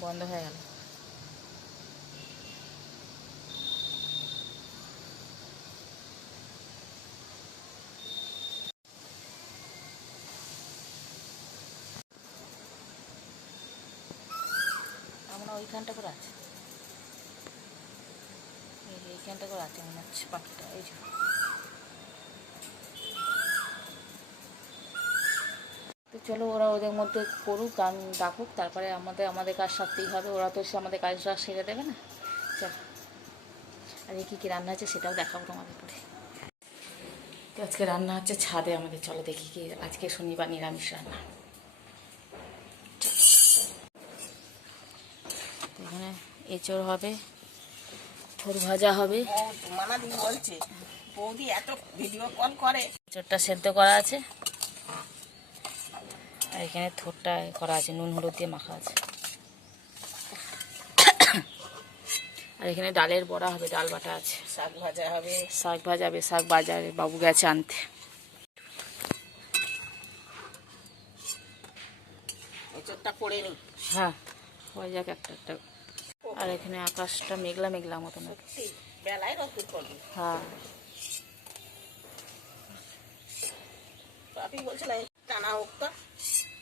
বন্ধ হয়ে গেল। আমরা ওইখানটা করে আছে। এইখানটা করে আছে, মনে হচ্ছে পাখিটা, এই যে। চলো ওরা ওদের মধ্যে করুক গান ডাকুক তারপরে আমাদের আমাদের কাজ সারতেই হবে। ওরা তো এসে আমাদের কাজটা সেরে দেবে না? চল। আর কী কী রান্না আছে সেটাও দেখাবো তোমাদের পরে। তো আজকে রান্না হচ্ছে ছাদে আমাদের। চলো দেখি কি আজকে শনিবার নিরামিষ রান্না। এখানে এঁচড় হবে থোর ভাজা হবে। বলছে বৌদি এত ভিডিও কল করে। এঁচড়টা সেদ্ধ করা আছে। আর এখানে থোরটা করা আছে নুন হলুদ দিয়ে মাখা আছে। আর এখানে ডালের বড়া হবে ডাল বাটা আছে। শাক ভাজা হবে। শাক ভাজা হবে শাক বাজারে বাবু গেছে আনতে। হ্যাঁ হয়ে যাক একটা একটা। আর এখানে আকাশটা মেঘলা মেঘলা মতন হ্যাঁ। আপনি বলছিলেন টানা হোক তো।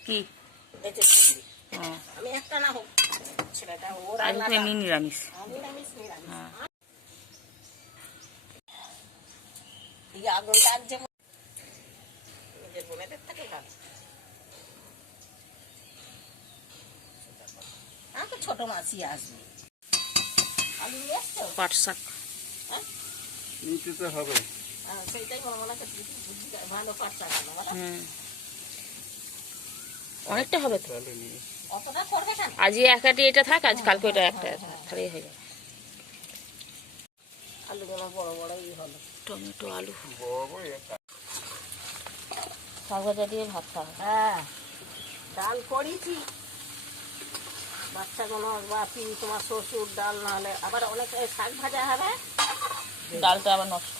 কি? হ্যাঁ আমি একটা না হোক ছেলেটা ও আজ তো নিরামিষ। নিরামিষ নিরামিষ। হ্যাঁ। এই আগুন লাগছে নিজের বোনেদের থেকে ভালো তো ছোট মাছই আসবে। আলু নিয়ে পাট শাক। হ্যাঁ? নিতে তো হবে। হ্যাঁ, সেইটাই বলো বলা ভালো বলো। হুম। অনেকটা হবে তো। আজই একাটি এটা থাক আজ কালকে ওটা একটা খালি হয়ে যাবে। টমেটো আলু। বড় বড় একটা। শাক ভাজা দিয়ে ভাত খাওয়া হ্যাঁ ডাল করেছি। বাচ্চাগুলো বা তোমার শ্বশুর ডাল না হলে আবার অনেক শাক ভাজা হবে। ডালটা আবার নষ্ট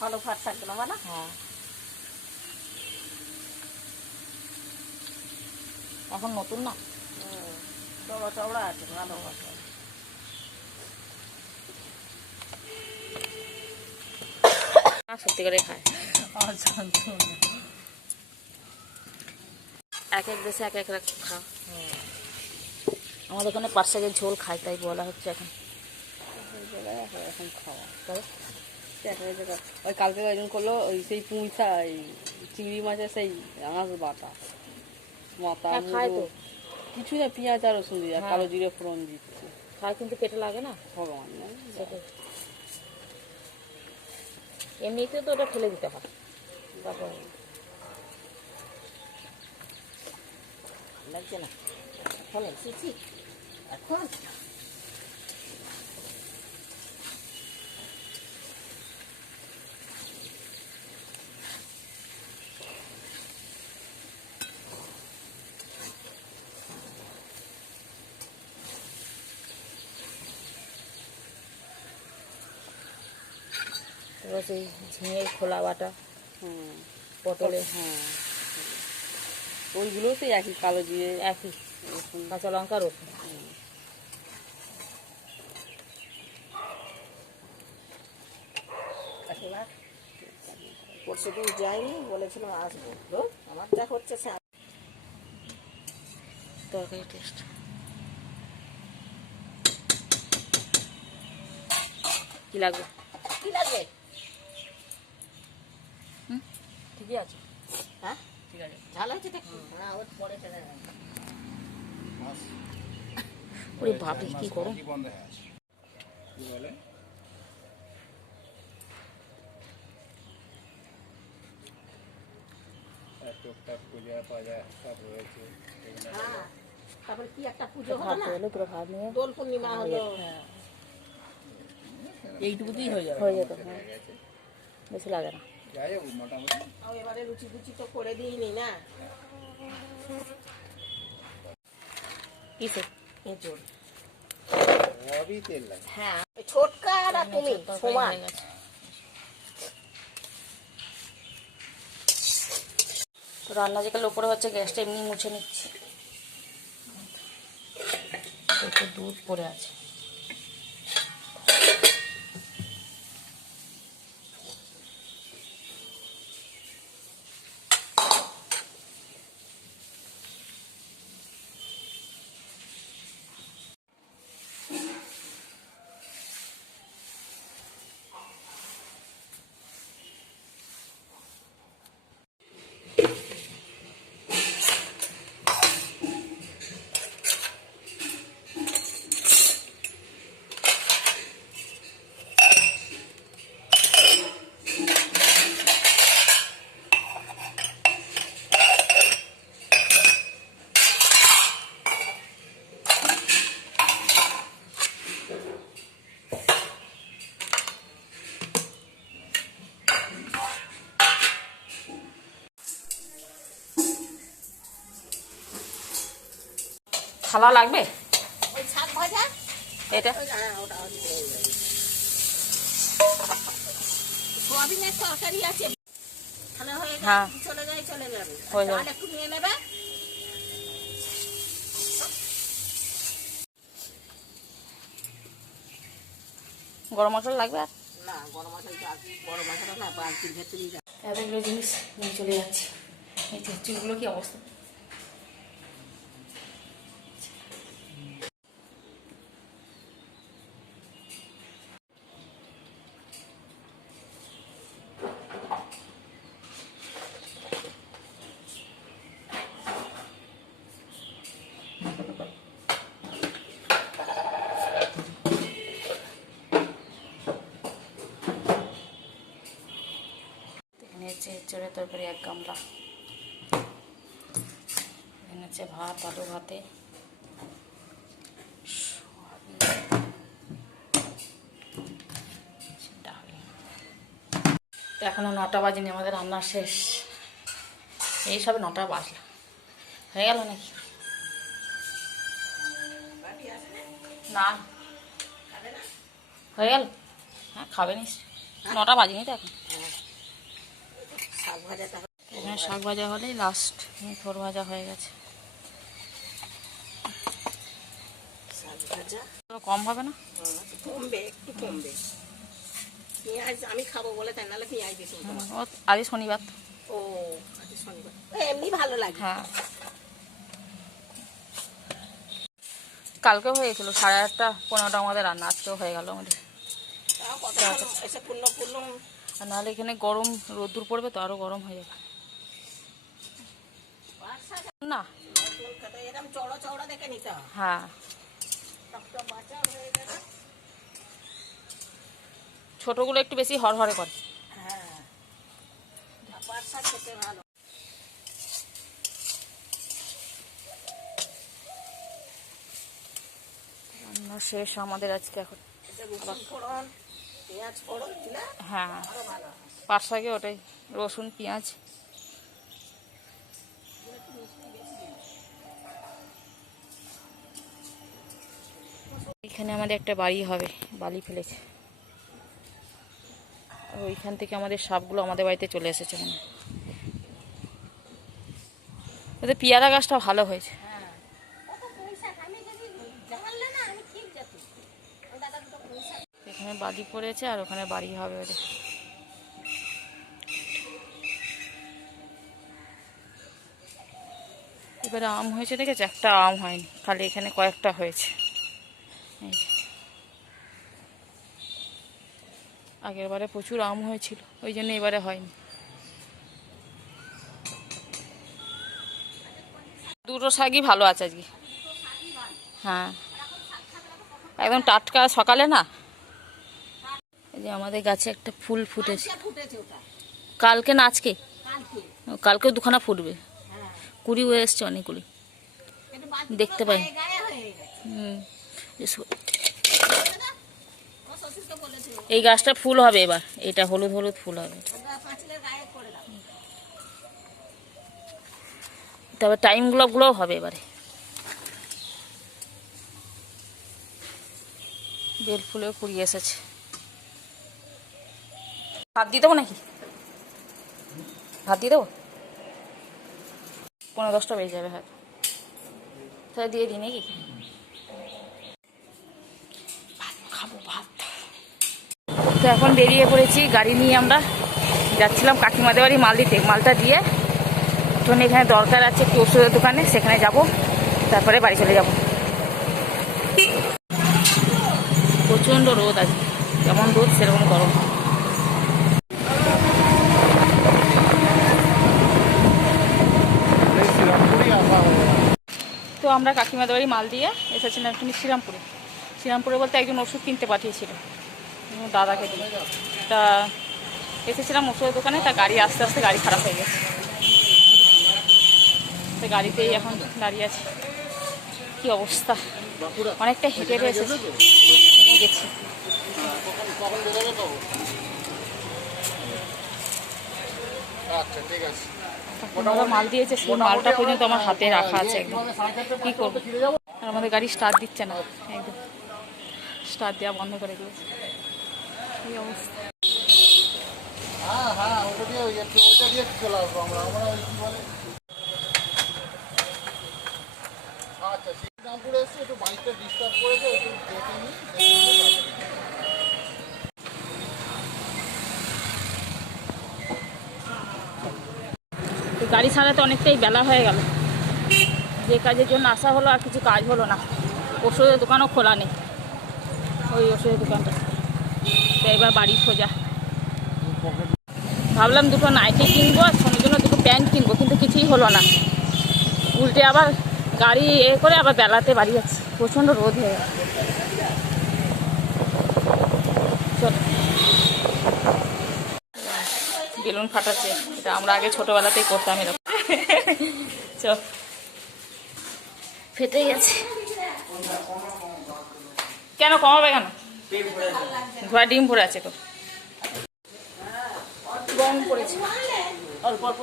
ভালো ফাট শাকগুলো মানে হ্যাঁ। এখন নতুন না? চওড়া চওড়া আছে ভালো না সত্যি করে খায়। এক এক দেশে এক এক রকম খা আমাদের ওখানে শাকের ঝোল খায় তাই বলা হচ্ছে এখন। এখন খাওয়া। ওই কালকে ওইজন করল ওই সেই পুঁইশা ওই চিংড়ি মাছের সেই আঁশ বাটা। মাথা হ্যাঁ, কিছু না পেঁয়াজ আর রসুন দিয়ে আর হ্যাঁ। কালো জিরে ফোড়ন দিচ্ছে খায় কিন্তু পেটে লাগে না? ভগবান এমনিতে তো ওটা ফেলে দিতে হয়। লাগছে না। এসেছি এখন? তারপর সেই ঝিঙের খোলা বাটা। হুম পটলে। হ্যাঁ। ওইগুলো সেই একই কালো জিরে একই। কাঁচা লঙ্কা রসুন। পরশু দিন যাইনি বলেছিল আসব। আমার যা হচ্ছে তরকারি টেস্ট কি লাগবে? কি লাগবে? ঠিকই আছে। হ্যাঁ? ঠিক আছে। ঝাল হয়েছে দেখি না ওর পরে ফেলে দেবে। ওরে বাপরে কি করো কি বন্ধ হয়ে আছে। কি বলে? টুকটাক পূজা পাজা সব রয়েছে। হ্যাঁ। তারপরে কি একটা পুজো হলো না? পুরো ভাত নিয়ে। দোল পূর্ণিমা হলো। এইটুকুতেই হয়ে যাবে। হয়ে যেত হ্যাঁ বেশি লাগে না। যাই হোক মোটামুটি। এবারে লুচি ফুচি তো করে দিইনি না। কিসে? এঁচড় সবই তেল লাগে। হ্যাঁ ছোটকা আর তুমি সমান। রান্না যেগুলো উপরে হচ্ছে গ্যাসটা এমনি মুছে নিচ্ছি। একটু দুধ পড়ে আছে। থালা লাগবে? ওই শাক ভাজা? এটা? তরকারি আছে। হয়ে। চলে যায় চলে যাবে। একটু নিয়ে নেবে। গরম মশলা লাগবে আর। এতগুলো জিনিস নিয়ে চলে যাচ্ছি। এই যে চুলগুলো কি অবস্থা এখানে হচ্ছে চড়ে তরকারি এক গামলা। এখানে হচ্ছে ভাত, আলু ভাতে। তো এখনও নটা বাজেনি, আমাদের রান্না শেষ। এই সবে নটা বাজলো। হয়ে গেল নাকি? না। হয়ে গেল? হ্যাঁ খাবে নিস নটা বাজেনি তো এখন। শাক ভাজাটা এখানে শাক ভাজা হলেই লাস্ট থোর ভাজা হয়ে গেছে। শাক ভাজা? কম হবে না? হ্যাঁ, কমবে একটু কমবে। পেঁয়াজ আমি খাব বলে তাই নাহলে পেঁয়াজ আজই শনিবার। ও আজ শনিবার। এমনি ভালো লাগে। হ্যাঁ। কালকেও হয়েছিল সাড়ে আটটা পনেরোটা আমাদের রান্না আজকেও হয়ে গেল আমাদের। তাও এসে পূর্ণ পূর্ণ আর নাহলে এখানে গরম রোদ্দুর পড়বে তো আরও গরম হয়ে যাবে। না। হয়। ছোটোগুলো একটু বেশি হরহরে করে। শেষ আমাদের আজকে এখন। হ্যাঁ। পাট শাকে ওটাই রসুন পেঁয়াজ। এখানে আমাদের একটা বাড়ি হবে বালি ফেলেছে। আর ওইখান থেকে আমাদের সাপগুলো আমাদের বাড়িতে চলে এসেছে মনে। ওদের পেয়ারা গাছটা ভালো হয়েছে কত পয়সা আমি যদি জানলে না আমি ঠিক যেত দাদা দুটো পয়সা এখানে পড়েছে আর ওখানে বাড়ি হবে ওদের। এবারে আম হয়েছে দেখেছে? একটা আম হয়নি। খালি এখানে কয়েকটা হয়েছে। আগের বারে প্রচুর আম হয়েছিল, ওই জন্য এবারে হয়নি। দুটো শাকই ভালো আছে আজকে। হ্যাঁ। একদম টাটকা সকালে না? এই যে আমাদের গাছে একটা ফুল ফুটেছে। কালকে না আজকে? কালকে। কালকেও দুখানা ফুটবে। হ্যাঁ। হয়ে এসছে অনেকগুলি। দেখতে পাই। হুম এই গাছটা ফুল হবে এবার। এটা হলুদ হলুদ ফুল হবে। তবে টাইমগুলো গুলোও হবে এবারে। বেল ফুলেও কুড়িয়ে এসেছে। ভাত দিয়ে দেবো নাকি? ভাত দিয়ে দেবো? পনেরো দশটা বেজে যাবে হয়তো। তাহলে দিয়ে দিই নাকি? খাব, ভাত। তো এখন বেরিয়ে পড়েছি গাড়ি নিয়ে আমরা। যাচ্ছিলাম কাকিমাদের বাড়ি মাল দিতে, মালটা দিয়ে। একটুখানি এখানে দরকার আছে একটু ওষুধের দোকানে, সেখানে যাব। তারপরে বাড়ি চলে যাব। প্রচণ্ড রোদ আছে যেমন রোদ, সেরকম গরম এই শ্রীরামপুরই আসা হবে তো আমরা কাকিমাদের বাড়ি মাল দিয়ে এসেছিলাম একটু শ্রীরামপুরে। শ্রীরামপুরে বলতে একজন ওষুধ কিনতে পাঠিয়েছিল দাদাকে দিয়ে। তা এসেছিলাম ওষুধের দোকানে, তা গাড়ি আস্তে আস্তে গাড়ি খারাপ হয়ে গেছে। তো গাড়িতেই এখন দাঁড়িয়ে আছে। কি অবস্থা? অনেকটা হেঁটে এসেছি। গেছি। আচ্ছা ঠিক আছে। ওনারা মাল দিয়েছে সেই মালটা পর্যন্ত আমার হাতে রাখা আছে একদম। কী করব? আর আমাদের গাড়ি স্টার্ট দিচ্ছে না। একদম। স্টার্ট দেওয়া বন্ধ করে দিয়েছে। এই অবস্থা। হ্যাঁ হ্যাঁ ওটা দিয়ে ওইটা দিয়ে চলে আসব আমরা। আমরা ওই কি বলে? আচ্ছা শ্রীরামপুরে এসে একটু বাইকটা ডিস্টার্ব করেছে একটু দেখে নিই দেখে নিয়ে তারপরে। তো গাড়ি ছাড়াতে অনেকটাই বেলা হয়ে গেল। যে কাজের জন্য আসা হলো আর কিছু কাজ হলো না। ওষুধের দোকানও খোলা নেই। ওই ওষুধের দোকানটা। তো এবার বাড়ি সোজা। ভাবলাম দুটো নাইটি কিনবো আর সঙ্গে জন্য দুটো প্যান্ট কিনবো, কিন্তু কিছুই হলো না। উল্টে আবার গাড়ি এ করে আবার বেলাতে বাড়ি যাচ্ছে। প্রচণ্ড রোদ হয়ে গেল। চলো। বেলুন ফাটাচ্ছে। এটা আমরা আগে ছোটবেলাতেই করতাম এরকম। চ ফেটে গেছে। কেন কমাবে কেন? ঘোড়া ডিম ভরে আছে তো। গরম পড়েছে। অল্প অল্প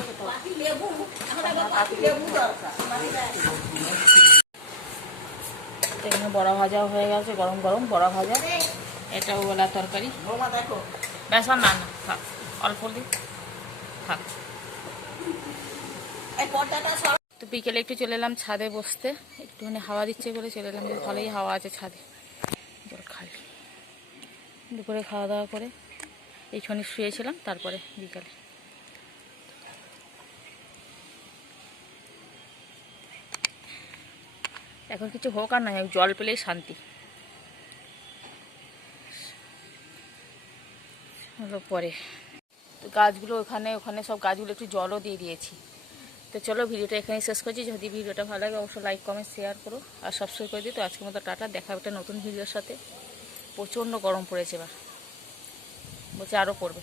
এখানে বড়া ভাজাও হয়ে গেছে গরম গরম বড়া ভাজা। এটাও বেলা তরকারি। ব্যাস আর না না অল্প দিই থাক। তো বিকেলে একটু চলে এলাম ছাদে বসতে। একটুখানি হাওয়া দিচ্ছে বলে চলে এলাম ভালোই হাওয়া আছে ছাদে। জল খালি দুপুরে খাওয়া দাওয়া করে এইখানে শুয়েছিলাম তারপরে বিকালে। এখন কিছু হোক আর নয় জল পেলেই শান্তি। হলো পরে। তো গাছগুলো ওখানে ওখানে সব গাছগুলো একটু জলও দিয়ে দিয়েছি। তো চলো ভিডিওটা এখানেই শেষ করছি। যদি ভিডিওটা ভালো লাগে, অবশ্যই লাইক কমেন্ট শেয়ার করো। আর সাবস্ক্রাইব করে দিই তো আজকের মতো টাটা। দেখা একটা নতুন ভিডিওর সাথে। প্রচণ্ড গরম পড়েছে এবার। বলছে আরও পড়বে।